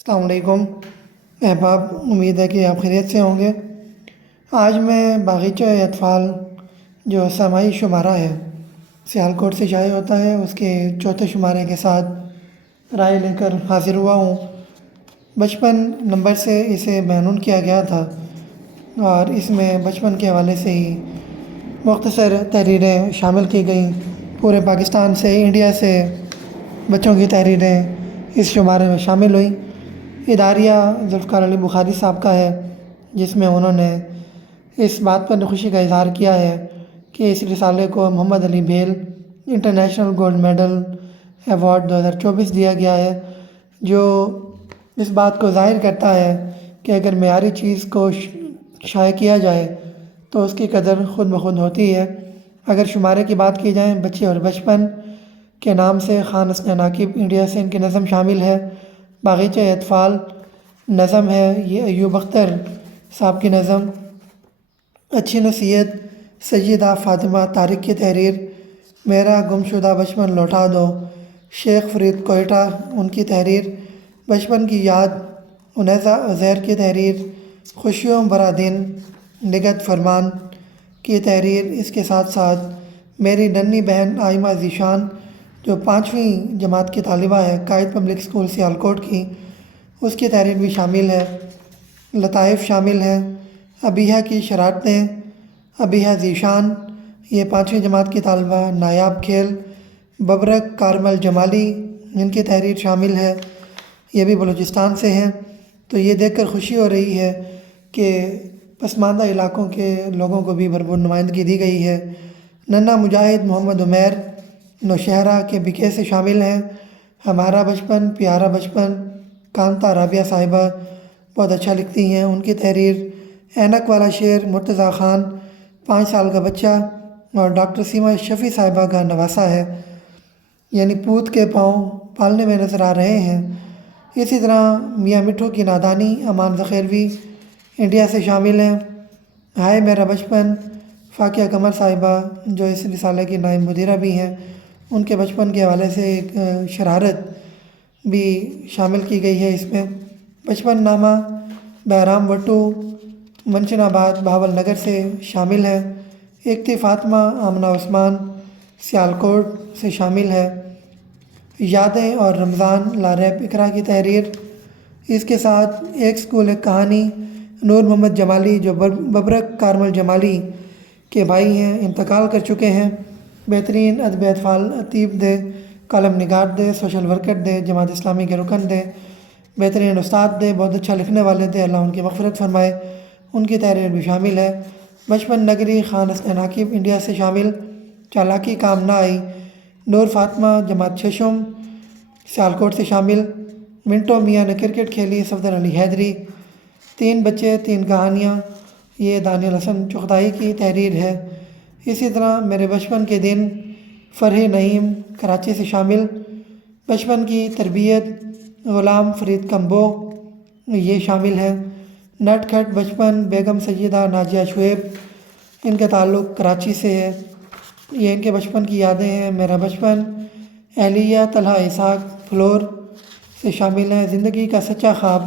السلام علیکم احباب، امید ہے کہ آپ خیریت سے ہوں گے۔ آج میں باغیچہ اطفال جو سماعی شمارہ ہے سیالکوٹ سے شائع ہوتا ہے اس کے چوتھے شمارے کے ساتھ رائے لے کر حاضر ہوا ہوں۔ بچپن نمبر سے اسے معنون کیا گیا تھا اور اس میں بچپن کے حوالے سے ہی مختصر تحریریں شامل کی گئیں۔ پورے پاکستان سے، انڈیا سے بچوں کی تحریریں اس شمارے میں شامل ہوئیں۔ اداریہ ذوالفقار علی بخاری صاحب کا ہے، جس میں انہوں نے اس بات پر خوشی کا اظہار کیا ہے کہ اس رسالے کو محمد علی بھیل انٹرنیشنل گولڈ میڈل ایوارڈ 2024 دیا گیا ہے، جو اس بات کو ظاہر کرتا ہے کہ اگر معیاری چیز کو شائع کیا جائے تو اس کی قدر خود بخود ہوتی ہے۔ اگر شمارے کی بات کی جائیں، بچے اور بچپن کے نام سے خان حسن ناقب انڈیا سے ان کی نظم شامل ہے۔ باغیچہ اطفال نظم ہے، یہ ایوب اختر صاحب کی نظم۔ اچھی نصیحت سیدہ فاطمہ طارق کی تحریر۔ میرا گمشدہ بچپن لوٹا دو، شیخ فرید کوئٹہ ان کی تحریر۔ بچپن کی یاد انیسہ عزیر کی تحریر۔ خوشیوں برا دن نگہت فرمان کی تحریر۔ اس کے ساتھ ساتھ میری ننھی بہن آئمہ ذیشان جو 5ویں جماعت کی طالبہ ہے، قائد پبلک اسکول سیالکوٹ کی، اس کی تحریر بھی شامل ہے۔ لطائف شامل ہیں۔ ابیہا کی شرارتیں، ابیہا ذیشان یہ 5ویں جماعت کی طالبہ۔ نایاب کھیل، ببرک کارمل جمالی ان کی تحریر شامل ہے، یہ بھی بلوچستان سے ہیں۔ تو یہ دیکھ کر خوشی ہو رہی ہے کہ پسماندہ علاقوں کے لوگوں کو بھی بھرپور نمائندگی دی گئی ہے۔ ننھا مجاہد محمد عمیر نوشہرہ کے بکے سے شامل ہیں۔ ہمارا بچپن پیارا بچپن، کانتا رابعہ صاحبہ بہت اچھا لکھتی ہیں، ان کی تحریر۔ اینک والا شعر مرتضیٰ خان 5 سال کا بچہ اور ڈاکٹر سیما شفیع صاحبہ کا نواسہ ہے، یعنی پوت کے پاؤں پالنے میں نظر آ رہے ہیں۔ اسی طرح میاں مٹھو کی نادانی امان ذخیروی انڈیا سے شامل ہیں۔ ہائے میرا بچپن فاقیہ قمر صاحبہ جو اس رسالے کی نائب مدیرہ بھی ہیں، ان کے بچپن کے حوالے سے ایک شرارت بھی شامل کی گئی ہے اس میں۔ بچپن نامہ بہرام وٹو منشن آباد بہاول نگر سے شامل ہے۔ ایکتی فاطمہ آمنہ عثمان سیالکوٹ سے شامل ہے۔ یادیں اور رمضان لاریب اقرا کی تحریر۔ اس کے ساتھ ایک اسکول ایک کہانی نور محمد جمالی جو ببرک کارمل جمالی کے بھائی ہیں، انتقال کر چکے ہیں۔ بہترین ادب اطفال ادیب دے، کالم نگار دے، سوشل ورکر دے، جماعت اسلامی کے رکن دے، بہترین استاد دے، بہت اچھا لکھنے والے دے، اللہ ان کی مغفرت فرمائے، ان کی تحریر بھی شامل ہے۔ بچپن نگری خان حسن ناقب انڈیا سے شامل۔ چالاکی کام نہ آئی نور فاطمہ جماعت چشم سیالکوٹ سے شامل۔ منٹو میاں نے کرکٹ کھیلی صفدر علی حیدری۔ 3 بچے 3 کہانیاں، یہ دانیال حسن چغتائی کی تحریر ہے۔ اسی طرح میرے بچپن کے دن فرح نعیم کراچی سے شامل۔ بچپن کی تربیت غلام فرید کمبو یہ شامل ہے۔ نٹ کھٹ بچپن بیگم سیدہ ناجیہ شعیب ان کا تعلق کراچی سے ہے، یہ ان کے بچپن کی یادیں ہیں۔ میرا بچپن اہلیہ طلحہ اسحاق فلور سے شامل ہیں۔ زندگی کا سچا خواب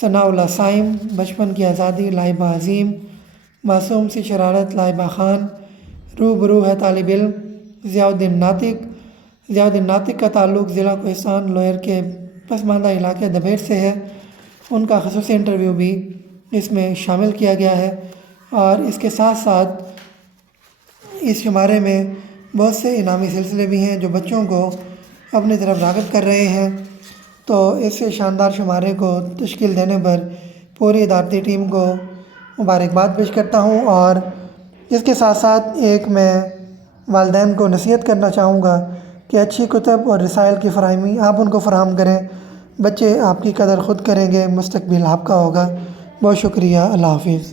ثناء اللہ صائم۔ بچپن کی آزادی لائبہ عظیم۔ معصوم سی شرارت لائبہ خان۔ روبرو ہے طالب علم ضیاء الدین ناطق۔ ضیاء الدین ناطق کا تعلق ضلع کوہستان لوئر کے پسماندہ علاقے دبیر سے ہے، ان کا خصوصی انٹرویو بھی اس میں شامل کیا گیا ہے۔ اور اس کے ساتھ ساتھ اس شمارے میں بہت سے انعامی سلسلے بھی ہیں جو بچوں کو اپنی طرف راغب کر رہے ہیں۔ تو اس شاندار شمارے کو تشکیل دینے پر پوری ادارتی ٹیم کو مبارکباد پیش کرتا ہوں، اور اس کے ساتھ ساتھ ایک میں والدین کو نصیحت کرنا چاہوں گا کہ اچھی کتب اور رسائل کی فراہمی آپ ان کو فراہم کریں، بچے آپ کی قدر خود کریں گے، مستقبل آپ کا ہوگا۔ بہت شکریہ، اللہ حافظ۔